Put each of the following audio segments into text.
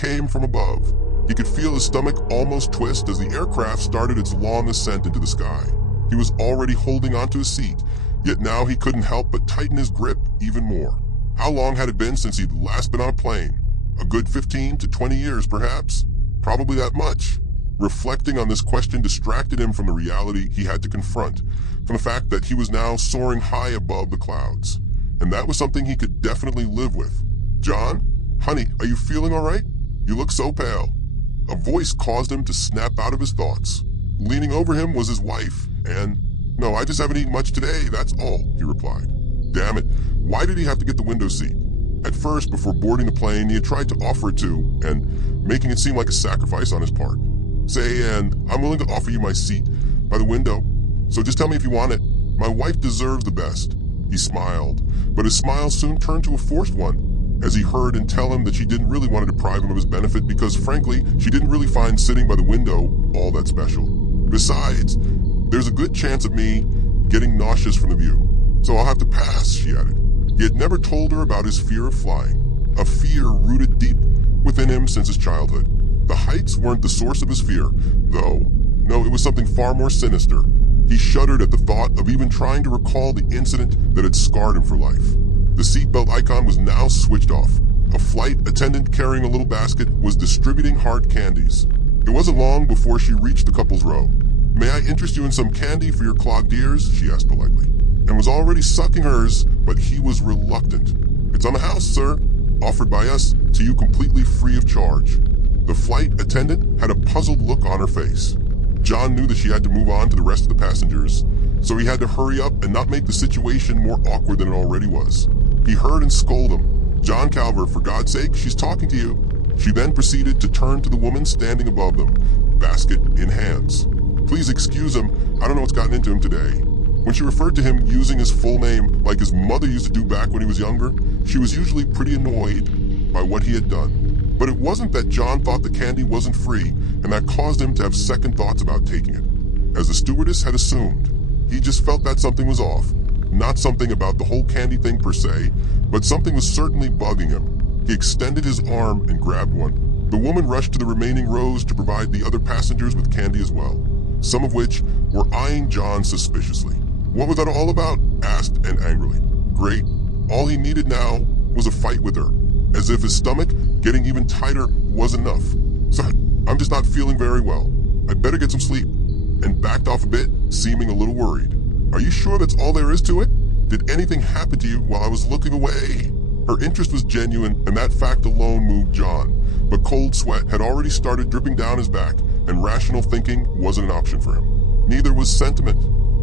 came from above. He could feel his stomach almost twist as the aircraft started its long ascent into the sky. He was already holding onto his seat, yet now he couldn't help but tighten his grip even more. How long had it been since he'd last been on a plane? A good 15 to 20 years, perhaps? Probably that much. Reflecting on this question distracted him from the reality he had to confront, from the fact that he was now soaring high above the clouds. And that was something he could definitely live with. "John? Honey, are you feeling all right? You look so pale." A voice caused him to snap out of his thoughts. Leaning over him was his wife, and, "No, I just haven't eaten much today, that's all," he replied. Damn it, why did he have to get the window seat? At first, before boarding the plane, he had tried to offer it to, and making it seem like a sacrifice on his part. "Say, and I'm willing to offer you my seat by the window, so just tell me if you want it. My wife deserves the best." He smiled, but his smile soon turned to a forced one, as he heard and tell him that she didn't really want to deprive him of his benefit because, frankly, she didn't really find sitting by the window all that special. "Besides, there's a good chance of me getting nauseous from the view, so I'll have to pass," she added. He had never told her about his fear of flying, a fear rooted deep within him since his childhood. The heights weren't the source of his fear, though. No, it was something far more sinister. He shuddered at the thought of even trying to recall the incident that had scarred him for life. The seatbelt icon was now switched off. A flight attendant carrying a little basket was distributing hard candies. It wasn't long before she reached the couple's row. "May I interest you in some candy for your clogged ears?" she asked politely, and was already sucking hers, but he was reluctant. "It's on the house, sir. Offered by us to you completely free of charge." The flight attendant had a puzzled look on her face. John knew that she had to move on to the rest of the passengers, so he had to hurry up and not make the situation more awkward than it already was. He heard and scolded him. "John Calver, for God's sake, she's talking to you." She then proceeded to turn to the woman standing above them, basket in hands. "Please excuse him, I don't know what's gotten into him today." When she referred to him using his full name like his mother used to do back when he was younger, she was usually pretty annoyed by what he had done. But it wasn't that John thought the candy wasn't free, and that caused him to have second thoughts about taking it. As the stewardess had assumed, he just felt that something was off. Not something about the whole candy thing per se, but something was certainly bugging him. He extended his arm and grabbed one. The woman rushed to the remaining rows to provide the other passengers with candy as well, some of which were eyeing John suspiciously. "What was that all about?" asked Anne angrily. Great. All he needed now was a fight with her, as if his stomach getting even tighter wasn't enough. "So, I'm just not feeling very well. I'd better get some sleep," and backed off a bit, seeming a little worried. "Are you sure that's all there is to it? Did anything happen to you while I was looking away?" Her interest was genuine, and that fact alone moved John, but cold sweat had already started dripping down his back, and rational thinking wasn't an option for him. Neither was sentiment.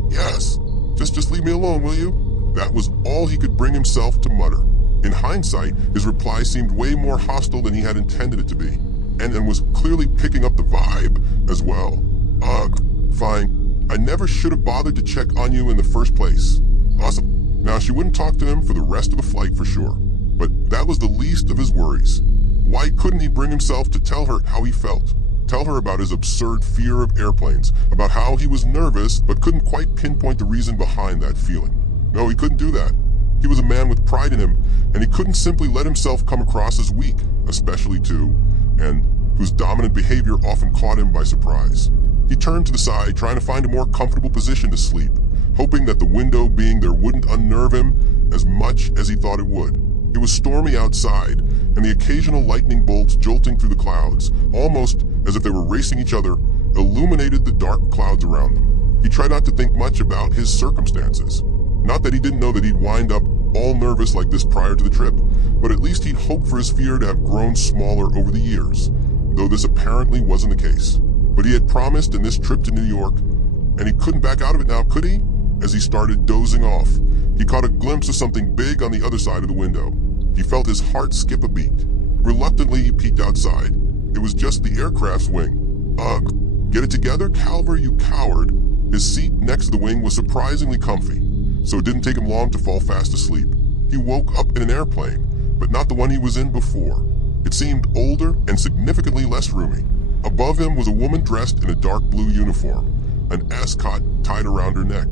"Yes, just leave me alone, will you?" That was all he could bring himself to mutter. In hindsight, his reply seemed way more hostile than he had intended it to be, and was clearly picking up the vibe as well. "Ugh, fine. I never should have bothered to check on you in the first place." Awesome. Now, she wouldn't talk to him for the rest of the flight for sure, but that was the least of his worries. Why couldn't he bring himself to tell her how he felt? Tell her about his absurd fear of airplanes, about how he was nervous but couldn't quite pinpoint the reason behind that feeling. No, he couldn't do that. He was a man with pride in him, and he couldn't simply let himself come across as weak, especially to, and whose dominant behavior often caught him by surprise. He turned to the side, trying to find a more comfortable position to sleep, hoping that the window being there wouldn't unnerve him as much as he thought it would. It was stormy outside, and the occasional lightning bolts jolting through the clouds, almost as if they were racing each other, illuminated the dark clouds around them. He tried not to think much about his circumstances. Not that he didn't know that he'd wind up all nervous like this prior to the trip, but at least he'd hoped for his fear to have grown smaller over the years, though this apparently wasn't the case. But he had promised in this trip to New York, and he couldn't back out of it now, could he? As he started dozing off, he caught a glimpse of something big on the other side of the window. He felt his heart skip a beat. Reluctantly, he peeked outside. It was just the aircraft's wing. Ugh. Get it together, Calver, you coward. His seat next to the wing was surprisingly comfy, so it didn't take him long to fall fast asleep. He woke up in an airplane, but not the one he was in before. It seemed older and significantly less roomy. Above him was a woman dressed in a dark blue uniform, an ascot tied around her neck.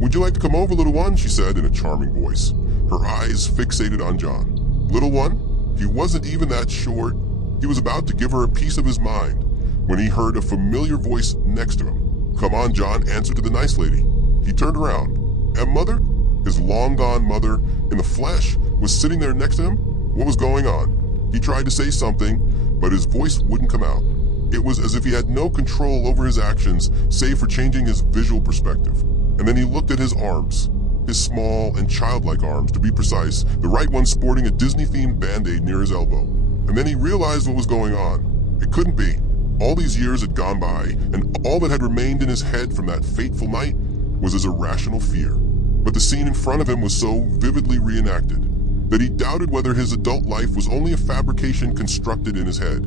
"Would you like to come over, little one?" she said in a charming voice, her eyes fixated on John. Little one? He wasn't even that short. He was about to give her a piece of his mind when he heard a familiar voice next to him. "Come on, John," answered to the nice lady. He turned around, and Mother, his long-gone mother in the flesh, was sitting there next to him. What was going on? He tried to say something, but his voice wouldn't come out. It was as if he had no control over his actions, save for changing his visual perspective. And then he looked at his arms, his small and childlike arms, to be precise, the right one sporting a Disney-themed Band-Aid near his elbow. And then he realized what was going on. It couldn't be. All these years had gone by, and all that had remained in his head from that fateful night was his irrational fear. But the scene in front of him was so vividly reenacted that he doubted whether his adult life was only a fabrication constructed in his head,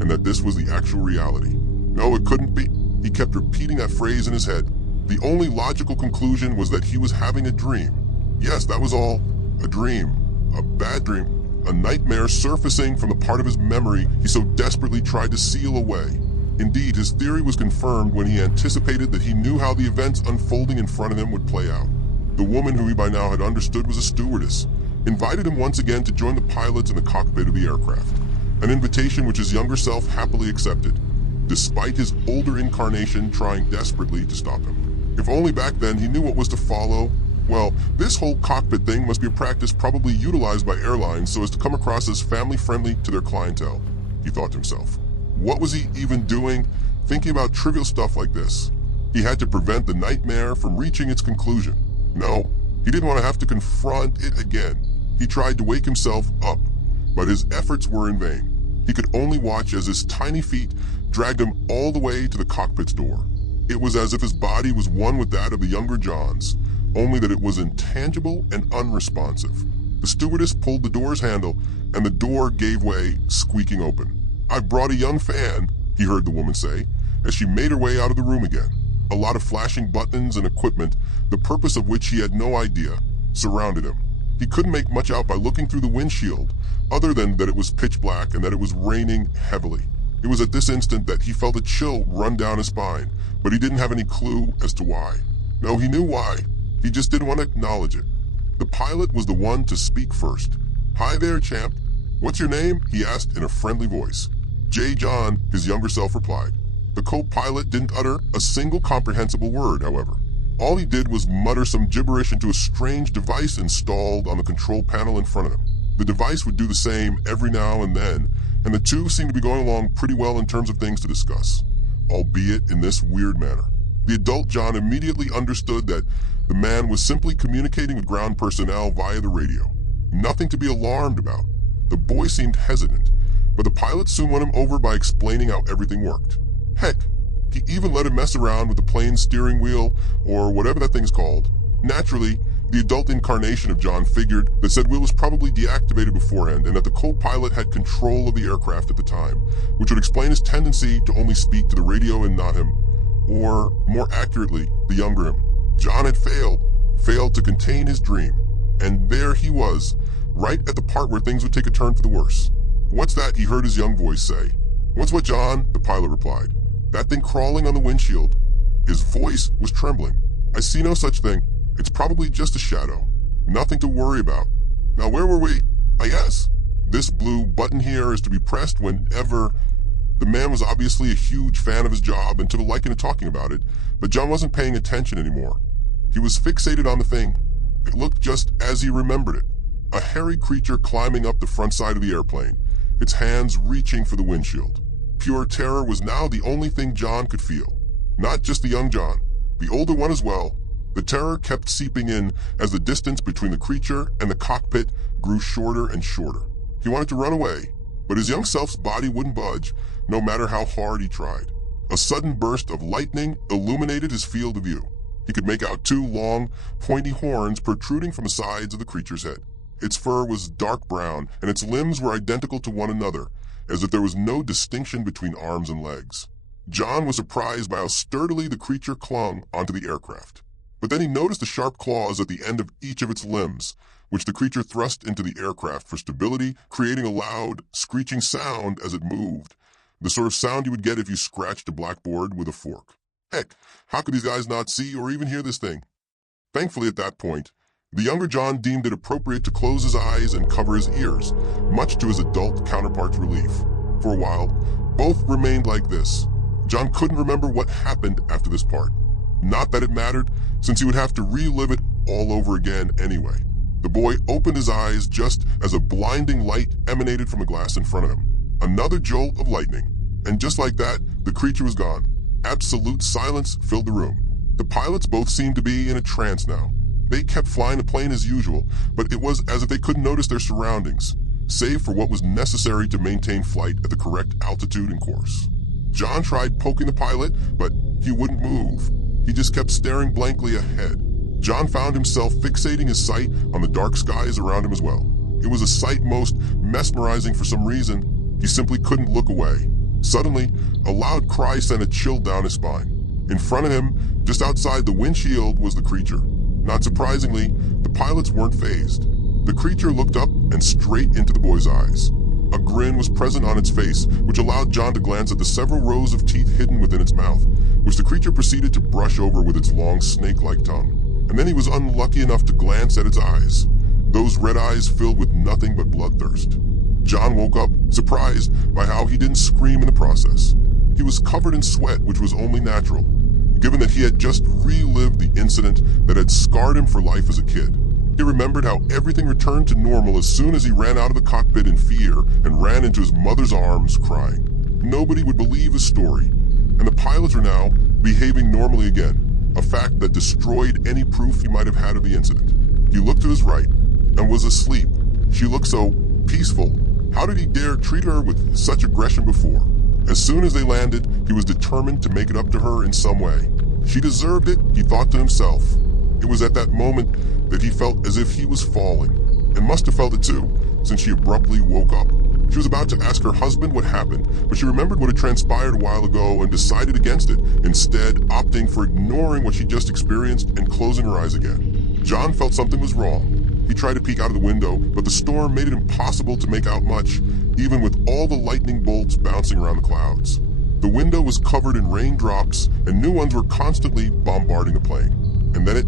and that this was the actual reality. No, it couldn't be. He kept repeating that phrase in his head. The only logical conclusion was that he was having a dream. Yes, that was all. A dream. A bad dream. A nightmare surfacing from the part of his memory he so desperately tried to seal away. Indeed, his theory was confirmed when he anticipated that he knew how the events unfolding in front of him would play out. The woman who he by now had understood was a stewardess, invited him once again to join the pilots in the cockpit of the aircraft, an invitation which his younger self happily accepted, despite his older incarnation trying desperately to stop him. If only back then he knew what was to follow. Well, this whole cockpit thing must be a practice probably utilized by airlines so as to come across as family-friendly to their clientele, he thought to himself. What was he even doing, thinking about trivial stuff like this? He had to prevent the nightmare from reaching its conclusion. No, he didn't want to have to confront it again. He tried to wake himself up, but his efforts were in vain. He could only watch as his tiny feet dragged him all the way to the cockpit's door. It was as if his body was one with that of the younger John's, only that it was intangible and unresponsive. The stewardess pulled the door's handle, and the door gave way, squeaking open. "I've brought a young fan," he heard the woman say, as she made her way out of the room again. A lot of flashing buttons and equipment, the purpose of which he had no idea, surrounded him. He couldn't make much out by looking through the windshield, other than that it was pitch black and that it was raining heavily. It was at this instant that he felt a chill run down his spine, but he didn't have any clue as to why. No, he knew why. He just didn't want to acknowledge it. The pilot was the one to speak first. "Hi there, champ. What's your name?" he asked in a friendly voice. "J. John," his younger self replied. The co-pilot didn't utter a single comprehensible word, however. All he did was mutter some gibberish into a strange device installed on the control panel in front of him. The device would do the same every now and then, and the two seemed to be going along pretty well in terms of things to discuss, albeit in this weird manner. The adult John immediately understood that the man was simply communicating with ground personnel via the radio. Nothing to be alarmed about. The boy seemed hesitant, but the pilot soon won him over by explaining how everything worked. Heck, he even let him mess around with the plane's steering wheel, or whatever that thing's called. Naturally, the adult incarnation of John figured the said wheel was probably deactivated beforehand and that the co-pilot had control of the aircraft at the time, which would explain his tendency to only speak to the radio and not him, or more accurately, the younger him. John had failed to contain his dream, and there he was, right at the part where things would take a turn for the worse. "What's that?" he heard his young voice say. "What's what, John?" the pilot replied. "That thing crawling on the windshield." His voice was trembling. "I see no such thing. It's probably just a shadow. Nothing to worry about. Now where were we? Yes. This blue button here is to be pressed whenever..." The man was obviously a huge fan of his job and took a liking to talking about it, but John wasn't paying attention anymore. He was fixated on the thing. It looked just as he remembered it. A hairy creature climbing up the front side of the airplane, its hands reaching for the windshield. Pure terror was now the only thing John could feel. Not just the young John, the older one as well. The terror kept seeping in as the distance between the creature and the cockpit grew shorter and shorter. He wanted to run away, but his young self's body wouldn't budge, no matter how hard he tried. A sudden burst of lightning illuminated his field of view. He could make out two long, pointy horns protruding from the sides of the creature's head. Its fur was dark brown, and its limbs were identical to one another, as if there was no distinction between arms and legs. John was surprised by how sturdily the creature clung onto the aircraft. But then he noticed the sharp claws at the end of each of its limbs, which the creature thrust into the aircraft for stability, creating a loud, screeching sound as it moved. The sort of sound you would get if you scratched a blackboard with a fork. Heck, how could these guys not see or even hear this thing? Thankfully, at that point, the younger John deemed it appropriate to close his eyes and cover his ears, much to his adult counterpart's relief. For a while, both remained like this. John couldn't remember what happened after this part. Not that it mattered, since he would have to relive it all over again anyway. The boy opened his eyes just as a blinding light emanated from the glass in front of him. Another jolt of lightning, and just like that, the creature was gone. Absolute silence filled the room. The pilots both seemed to be in a trance now. They kept flying the plane as usual, but it was as if they couldn't notice their surroundings, save for what was necessary to maintain flight at the correct altitude and course. John tried poking the pilot, but he wouldn't move. He just kept staring blankly ahead. John found himself fixating his sight on the dark skies around him as well. It was a sight most mesmerizing for some reason. He simply couldn't look away. Suddenly, a loud cry sent a chill down his spine. In front of him, just outside the windshield, was the creature. Not surprisingly, the pilots weren't fazed. The creature looked up and straight into the boy's eyes. A grin was present on its face, which allowed John to glance at the several rows of teeth hidden within its mouth, which the creature proceeded to brush over with its long snake-like tongue. And then he was unlucky enough to glance at its eyes, those red eyes filled with nothing but bloodthirst. John woke up, surprised by how he didn't scream in the process. He was covered in sweat, which was only natural, given that he had just relived the incident that had scarred him for life as a kid. He remembered how everything returned to normal as soon as he ran out of the cockpit in fear and ran into his mother's arms crying. Nobody would believe his story, and the pilots were now behaving normally again, a fact that destroyed any proof he might have had of the incident. He looked to his right and was asleep. She looked so peaceful. How did he dare treat her with such aggression before? As soon as they landed, he was determined to make it up to her in some way. She deserved it, he thought to himself. It was at that moment that he felt as if he was falling, and must have felt it too, since she abruptly woke up. She was about to ask her husband what happened, but she remembered what had transpired a while ago and decided against it, instead opting for ignoring what she just experienced and closing her eyes again. John felt something was wrong. He tried to peek out of the window, but the storm made it impossible to make out much, even with all the lightning bolts bouncing around the clouds. The window was covered in raindrops, and new ones were constantly bombarding the plane. And then it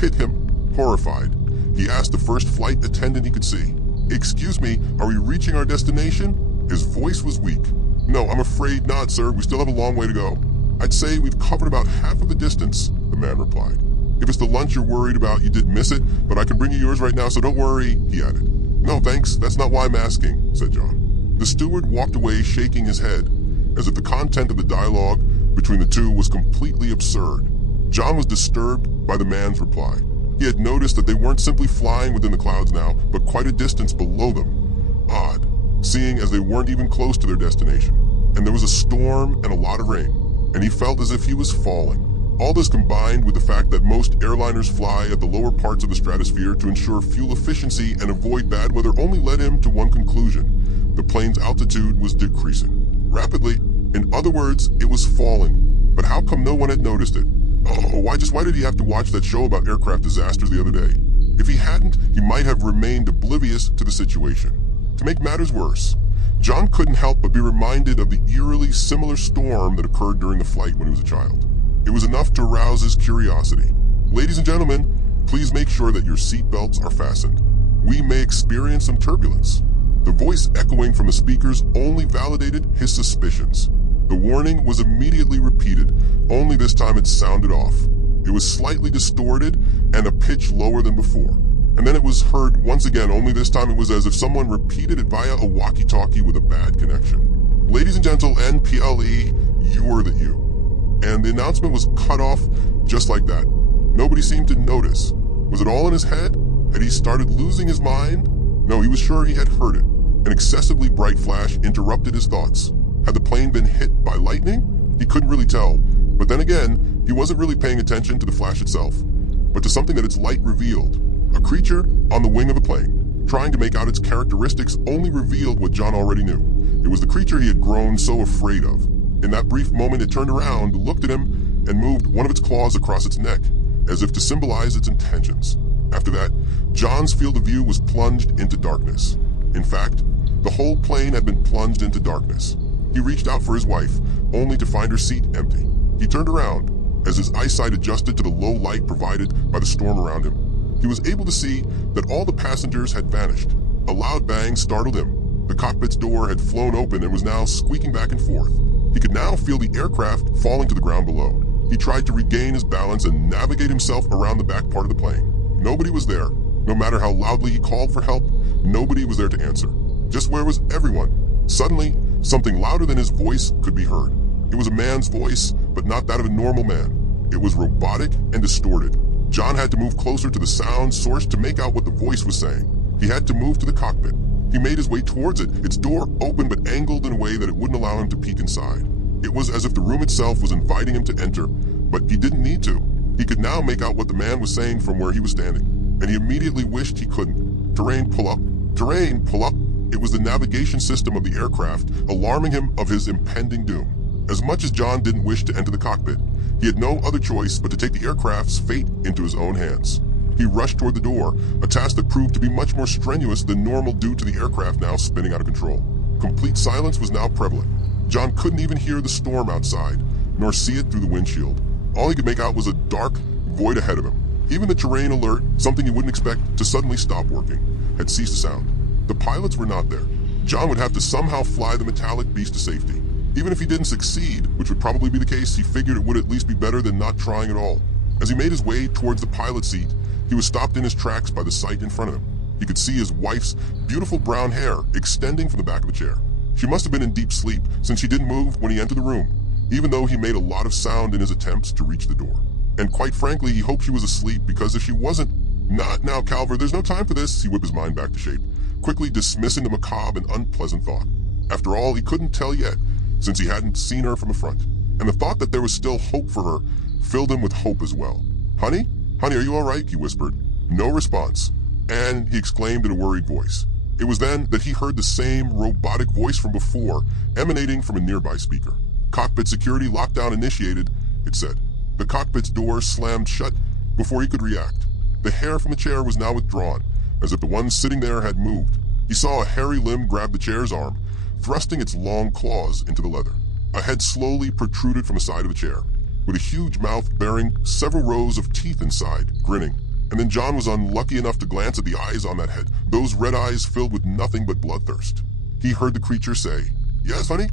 hit him, horrified. He asked the first flight attendant he could see, "Excuse me, are we reaching our destination?" His voice was weak. "No, I'm afraid not, sir. We still have a long way to go." "I'd say we've covered about half of the distance," the man replied. "If it's the lunch you're worried about, you did miss it, but I can bring you yours right now, so don't worry," he added. "No, thanks. That's not why I'm asking," said John. The steward walked away shaking his head, as if the content of the dialogue between the two was completely absurd. John was disturbed by the man's reply. He had noticed that they weren't simply flying within the clouds now, but quite a distance below them. Odd, seeing as they weren't even close to their destination. And there was a storm and a lot of rain, and he felt as if he was falling. All this combined with the fact that most airliners fly at the lower parts of the stratosphere to ensure fuel efficiency and avoid bad weather only led him to one conclusion. The plane's altitude was decreasing rapidly. In other words, it was falling. But how come no one had noticed it? Oh, why did he have to watch that show about aircraft disasters the other day? If he hadn't, he might have remained oblivious to the situation. To make matters worse, John couldn't help but be reminded of the eerily similar storm that occurred during the flight when he was a child. It was enough to arouse his curiosity. "Ladies and gentlemen, please make sure that your seatbelts are fastened. We may experience some turbulence." The voice echoing from the speakers only validated his suspicions. The warning was immediately repeated, only this time it sounded off. It was slightly distorted and a pitch lower than before. And then it was heard once again, only this time it was as if someone repeated it via a walkie-talkie with a bad connection. "Ladies and gentle NPLE, you are the you." And the announcement was cut off just like that. Nobody seemed to notice. Was it all in his head? Had he started losing his mind? No, he was sure he had heard it. An excessively bright flash interrupted his thoughts. Had the plane been hit by lightning? He couldn't really tell. But then again, he wasn't really paying attention to the flash itself, but to something that its light revealed. A creature on the wing of the plane. Trying to make out its characteristics only revealed what John already knew. It was the creature he had grown so afraid of. In that brief moment, it turned around, looked at him, and moved one of its claws across its neck, as if to symbolize its intentions. After that, John's field of view was plunged into darkness. In fact, the whole plane had been plunged into darkness. He reached out for his wife, only to find her seat empty. He turned around, as his eyesight adjusted to the low light provided by the storm around him. He was able to see that all the passengers had vanished. A loud bang startled him, The cockpit's door had flown open and was now squeaking back and forth. He could now feel the aircraft falling to the ground below. He tried to regain his balance and navigate himself around the back part of the plane. Nobody was there. No matter how loudly he called for help, nobody was there to answer. Just where was everyone? Suddenly, something louder than his voice could be heard. It was a man's voice, but not that of a normal man. It was robotic and distorted. John had to move closer to the sound source to make out what the voice was saying. He had to move to the cockpit. He made his way towards it, its door open but angled in a way that it wouldn't allow him to peek inside. It was as if the room itself was inviting him to enter, but he didn't need to. He could now make out what the man was saying from where he was standing, and he immediately wished he couldn't. Terrain, pull up. Terrain, pull up. It was the navigation system of the aircraft, alarming him of his impending doom. As much as John didn't wish to enter the cockpit, he had no other choice but to take the aircraft's fate into his own hands. He rushed toward the door, a task that proved to be much more strenuous than normal due to the aircraft now spinning out of control. Complete silence was now prevalent. John couldn't even hear the storm outside, nor see it through the windshield. All he could make out was a dark void ahead of him. Even the terrain alert, something you wouldn't expect to suddenly stop working, had ceased to sound. The pilots were not there. John would have to somehow fly the metallic beast to safety. Even if he didn't succeed, which would probably be the case, he figured it would at least be better than not trying at all. As he made his way towards the pilot seat, he was stopped in his tracks by the sight in front of him. He could see his wife's beautiful brown hair extending from the back of the chair. She must have been in deep sleep, since she didn't move when he entered the room, even though he made a lot of sound in his attempts to reach the door. And quite frankly, he hoped she was asleep, because if she wasn't... Not now, Calver, there's no time for this, he whipped his mind back to shape, quickly dismissing the macabre and unpleasant thought. After all, he couldn't tell yet, since he hadn't seen her from the front. And the thought that there was still hope for her filled him with hope as well. Honey? Honey, are you all right? He whispered. No response. And he exclaimed in a worried voice. It was then that he heard the same robotic voice from before, emanating from a nearby speaker. Cockpit security lockdown initiated, it said. The cockpit's door slammed shut before he could react. The hair from the chair was now withdrawn, as if the one sitting there had moved. He saw a hairy limb grab the chair's arm, thrusting its long claws into the leather. A head slowly protruded from the side of the chair, with a huge mouth bearing several rows of teeth inside, grinning. And then John was unlucky enough to glance at the eyes on that head, those red eyes filled with nothing but bloodthirst. He heard the creature say, "Yes, honey?"